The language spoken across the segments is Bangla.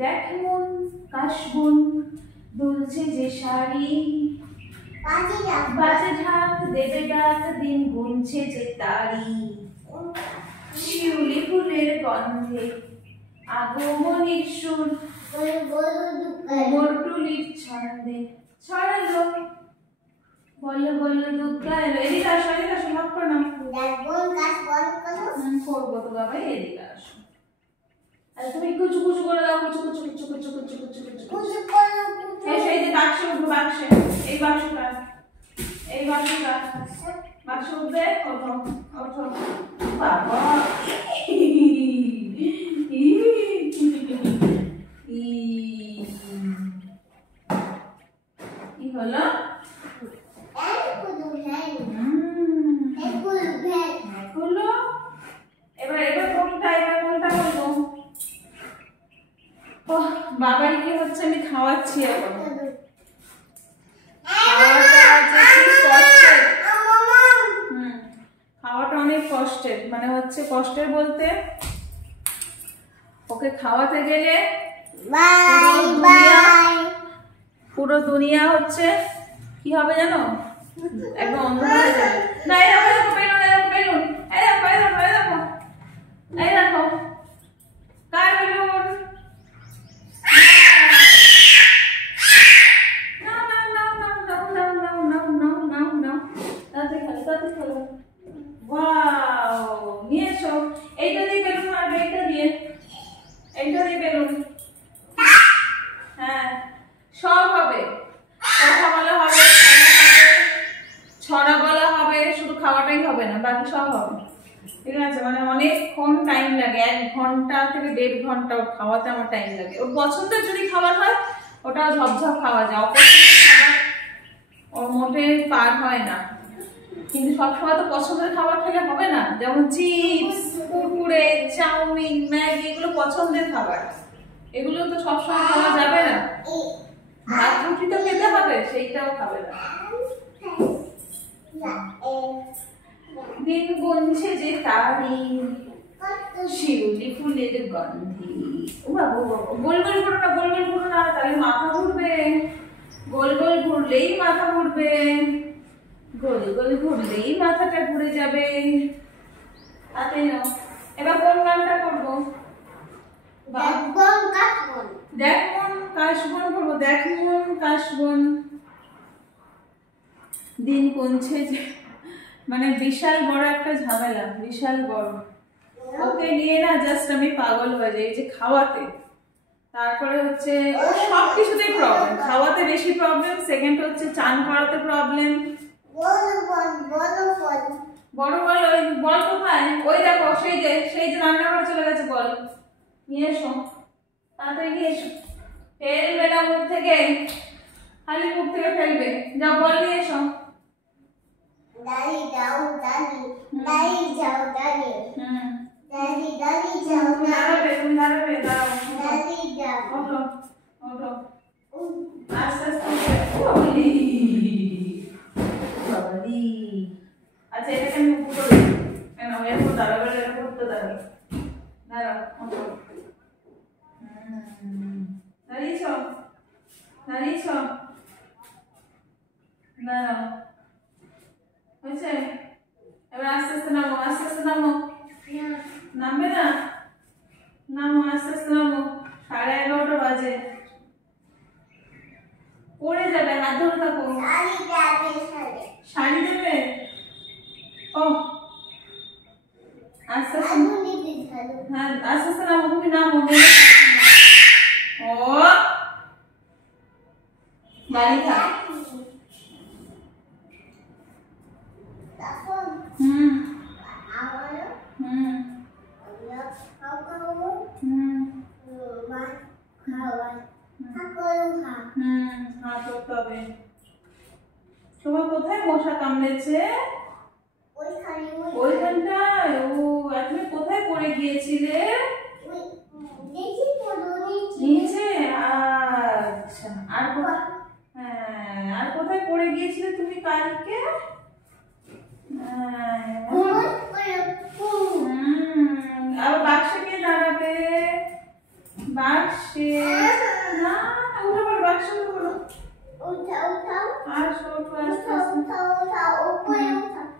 দেখ মন কাশবন দুলছে যে শাড়ি, বাজে ঢাক দেবে ডাক দিন গুনছে যে তারি, শিউলি ফুলের গন্ধে আগমনের সুর, মোরটুলির ছন্দে ছড়ালো বলো বলো দুর্গা এলো। এদিকে আসো, এদিকে আসো, মাফ করো না করবো তো বাবা, এদিকে আসো। আর তুমি কুচু কুচু করে দাও, কুচু কুচু কুচু কুচু কুচু কুচু কুচু এই যে বাক্সে উঠবো, বাক্সে এই বাক্সটা, এই বাক্সটা বাক্স উঠবে, ওঠো ওঠো বাবা। কি হলো? বাবাইকে হচ্ছে আমি খাওয়াচ্ছি এখন। খাওয়াটা অনেক কষ্টের, মানে হচ্ছে কষ্টের বলতে ওকে খাওয়াতে গেলে পুরো দুনিয়া হচ্ছে কি হবে জানো, একদম অন্ধকার হয়ে যাবে। না এই দেখো বেলুন, এই দেখো বেলুন, এই দেখো এই দেখো এই দেখো এই দেখো কার বেলুন। এইটা দিয়ে বেলুন মারবে, এইটা দিয়ে বেলুন। হ্যাঁ সব হবে, কথা বলা হবে, ছড়া বলা হবে, শুধু খাওয়াটাই হবে না, বাকি সব হবে। ঠিক আছে, মানে অনেকক্ষণ টাইম লাগে, 1 ঘন্টা থেকে 1.5 ঘন্টা ওর খাওয়াতে আমার টাইম লাগে। ওর পছন্দের যদি খাবার হয় ওটা ঝপঝপ খাওয়া যায়, অপছন্দের খাবার ওর মোটে পার হয় না। কিন্তু সবসময় তো পছন্দের খাবার খেলে হবে না, যেমন চিপস, কুরকুরে, চাউমিন, ম্যাগি, এগুলো পছন্দের খাবার, এগুলো তো সবসময় খাওয়া যাবে না। ভাত রুটি তো খেতে হবে, সেইটাও খাবে না। দিন গুনছে যে তারি, শিউলি ফুলের গন্ধে। ও বাবা গোল গোল ঘুরো না, গোল গোল ঘুরো না, তাহলে মাথা ঘুরবে। গোল গোল ঘুরলেই মাথা ঘুরবে, গোল গোল ঘুরলেই মাথাটা ঘুরে যাবে। হাতে নাও। এবার কোন গানটা করবো? দেখ মন কাশবন করবো, দেখ মন কাশবন। দিন গুনছে যে, মানে বিশাল বড় একটা ঝামেলা, বিশাল বড়। ওকে নিয়ে না জাস্ট আমি পাগল হয়ে যাই, এই যে খাওয়াতে, তারপরে হচ্ছে সব কিছুতেই প্রবলেম, খাওয়াতে বেশি প্রবলেম, সেকেন্ড হচ্ছে চান করাতে প্রবলেম। বড় বল, ওই বল কোথায়? ওই দেখো সেই যে রান্নাঘরে চলে গেছে, বল নিয়ে এসো, তাড়াতাড়ি নিয়ে এসো। ফেলবে না মুখ থেকে, খালি মুখ থেকে ফেলবে, যাও বল নিয়ে এসো। দাঁড়াবে, তুমি দাঁড়াবে, দাঁড়াও, ওঠো ওঠো আস্তে আস্তে। আচ্ছা এটাকে আমি উপর করে কেন এরকম দাঁড়াবে, এরকম তো দাঁড়াবে, দাঁড়াও ওঠো। দাঁড়িয়েছ, দাঁড়িয়েছ, দাঁড়াও, হয়েছে? এবার আস্তে আস্তে নামো, আস্তে আস্তে নামো। নামবে না, নামো আস্তে আস্তে নামো। 11:30 বাজে, পড়ে যাবে, হাত ধরে থাকো। শাড়ি দেবে? ও আস্তে আস্তে, হ্যাঁ আস্তে আস্তে নামো, তুমি নামো। ও দাঁড়িয়ে থাক। তোমার কোথায় মশা কামড়েছে? ওইখানটায়। ও তুমি কোথায় পড়ে গিয়েছিলে? নিচে। আচ্ছা, আর হ্যাঁ, আর কোথায় পড়ে গিয়েছিলে তুমি কালকে? আবার বাক্সে কে দাঁড়াবে? বাক্সে না উঠে পড়ো, বাক্সে উঠে পড়ো। আর সব আস্তে আস্তে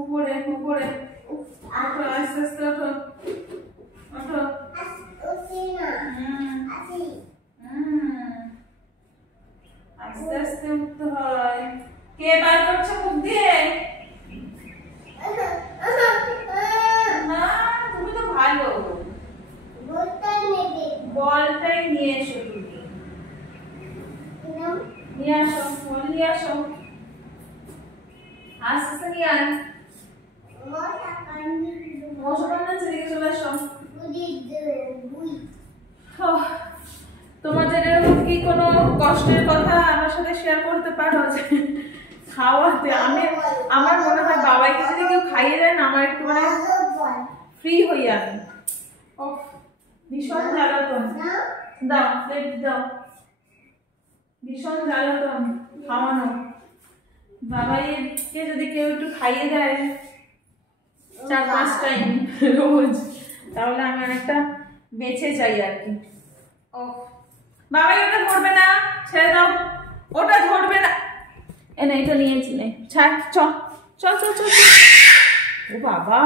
উপরে উপরে ওঠো, আস্তে আস্তে ওঠো ওঠো। আস্তে আস্তে উঠতে হয়। কে বার করছে মুখ দিয়ে? না তুমি তো ভালো। বলটাই নিয়ে এসো, তুমি নিয়ে আসো, বল নিয়ে আসো, আস্তে আস্তে নিয়ে আয়। মশা কামড়াচ্ছে, দিকে চলে আসো। তোমাদের এরকম কি কোনো কষ্টের কথা আমার সাথে শেয়ার করতে পারো যে খাওয়াতে? আমার মনে হয় বাবাইকে যদি কেউ খাইয়ে দেন আমার একটু মানে ফ্রি হয়ে যাবে। ভীষণ জ্বালাতন, দাও প্লেট দাও, ভীষণ জ্বালাতন খাওয়ানো। বাবাইকে যদি কেউ একটু খাইয়ে দেয় 4-5 টাইম রোজ, তাহলে আমি অনেকটা বেঁচে যাই আর কি। বাবাই ওটা ধরবে না, ছেড়ে দাও, ওটা ধরবে না। এনে এটা নিয়েছি, নে ছাড়, চল চল চল চল। ও বাবা,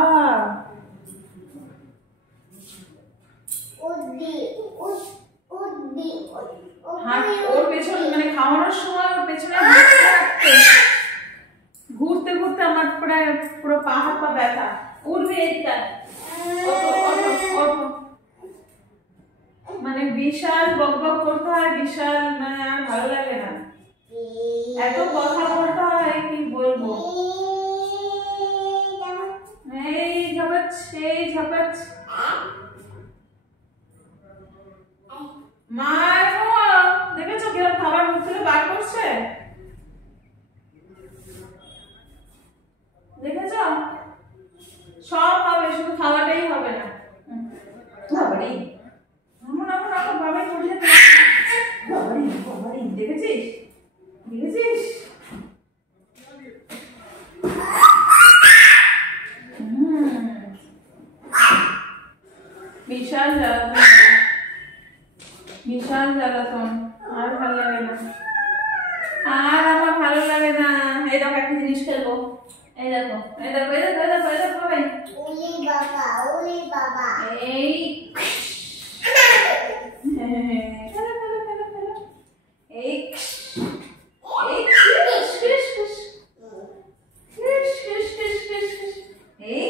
ওর পেছনে মানে খাওয়ানোর সময় ওর পেছনে ঘুরতে ঘুরতে আমার প্রায় পুরো পা হাত পা ব্যথা। উঠবে এইটা, মানে বিশাল বক বক করতে হয়, বিশাল মানে আর ভালো লাগে না, এত কথা বলতে হয় কি বলবো। এই ঝাপাচ, এই ঝাপাচ। মার দেখেছো কিরকম খাবার মুখ থেকে বার করছে, দেখেছো? সব হবে, শুধু খাওয়াটাই হবে না। বাবারে এমন এমন আমার বাবাই করছে, বাবারে বাবারে, দেখেছিস দেখেছিস? বিশাল জ্বালাতন, বিশাল জ্বালাতন, আর ভালো লাগে না, আর আমার ভালো লাগে না। এই দেখো একটা জিনিস খেলবো, এই দেখো এই দেখো এই দেখো এই দেখো এই দেখো ভাই, ওলি বাবা ওলি বাবা, এই খেলো খেলো খেলো খেলো, এই এই খিস খিস খিস খিস খিস খিস খিস খিস, এই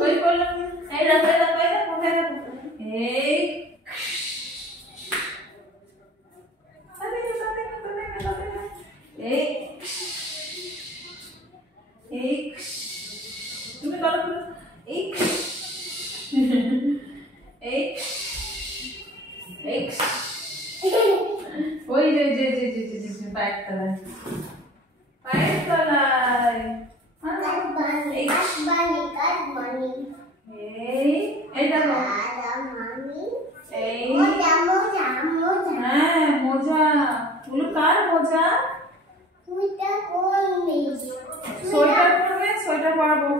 কই করলাম, এই দেখো এই দেখো এই দেখো এই দেখো, এই তুমি করো, ওই যে যে যে যে যে যে পায়ের তলায়, পায়ের তলায়, এই দেখো, এই হ্যাঁ মোজা, ওগুলো কার মোজা? সোয়েটার পরবে, সোয়েটার পরাবো,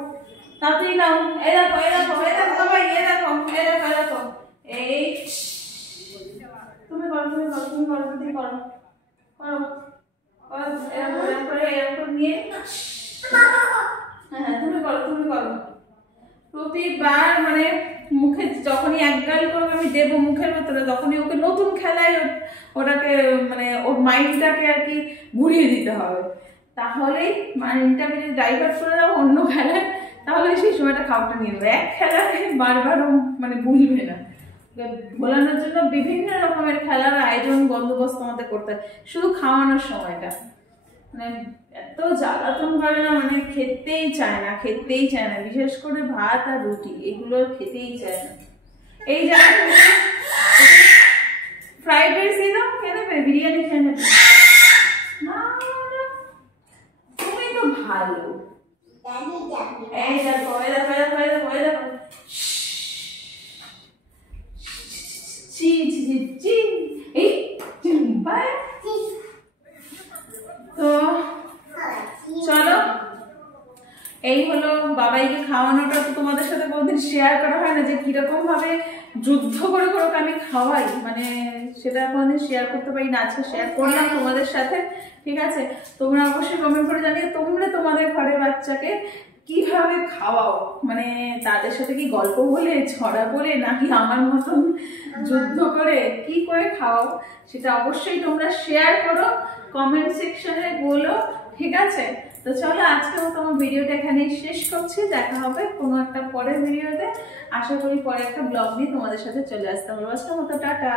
তাড়াতাড়ি নাও। এই দেখো এই দেখো এই দেখো বাবা, এই দেখো এই দেখো এই দেখো, এই তুমি করো তুমি করো তুমি করো তুমি করো করো করো, এরকম করে এরকম নিয়ে, হ্যাঁ তুমি করো তুমি করো। প্রতিবার মানে মুখে যখনই এক গাল করবে আমি দেবো মুখের ভেতরে, তখনই ওকে নতুন খেলায় ওটাকে মানে ওর মাইন্ডটাকে আর কি ঘুরিয়ে দিতে হবে, তাহলেই মাইন্ডটাকে যদি ডাইভার্ট করে দাও অন্য খেলায়, তাহলে সেই সময়টা খাওয়াটা নিয়ে নেবে। এক খেলায় বারবার মানে ভুলবে না। ভোলানোর জন্য বিভিন্ন রকমের খেলার আয়োজন বন্দোবস্ত আমাদের করতে হয়, শুধু খাওয়ানোর সময়টা মানে এত জ্বালাতন করে না, মানে খেতেই চায় না, খেতেই চায় না, বিশেষ করে ভাত আর রুটি এগুলো খেতেই চায় না। এই জায়গাটা ফ্রাইড রাইস দিয়ে দাও, খেয়ে নেবে, বিরিয়ানি খেয়ে নেবে না, তুমি তো ভালো। এই দেখো এই দেখো এই দেখো এই দেখো এই দেখো, চি চি চি, এই বাই। তো চলো, এই হলো বাবাইকে খাওয়ানোটা। তো তোমাদের সাথে কোনোদিন শেয়ার করা হয় না যে কিরকম ভাবে যুদ্ধ করে করে ওকে আমি খাওয়াই, মানে সেটা কোনোদিন শেয়ার করতে পারি না, আজকে শেয়ার করলাম তোমাদের সাথে। ঠিক আছে, তোমরা অবশ্যই কমেন্ট করে জানিয়ে তোমরা তোমাদের ঘরের বাচ্চাকে কিভাবে খাওয়াও, মানে তাদের সাথে কি গল্প বলে, ছড়া বলে, নাকি আমার মতন যুদ্ধ করে কি করে খাওয়াও, সেটা অবশ্যই তোমরা শেয়ার করো, কমেন্ট সেকশনে বলো। ঠিক আছে, তো চলো আজকে মতো আমার ভিডিওটা এখানেই শেষ করছি। দেখা হবে কোনো একটা পরের ভিডিওতে, আশা করি পরে একটা ব্লগ নিয়ে তোমাদের সাথে চলে আসতে হবে। আজকের মতো টাটা।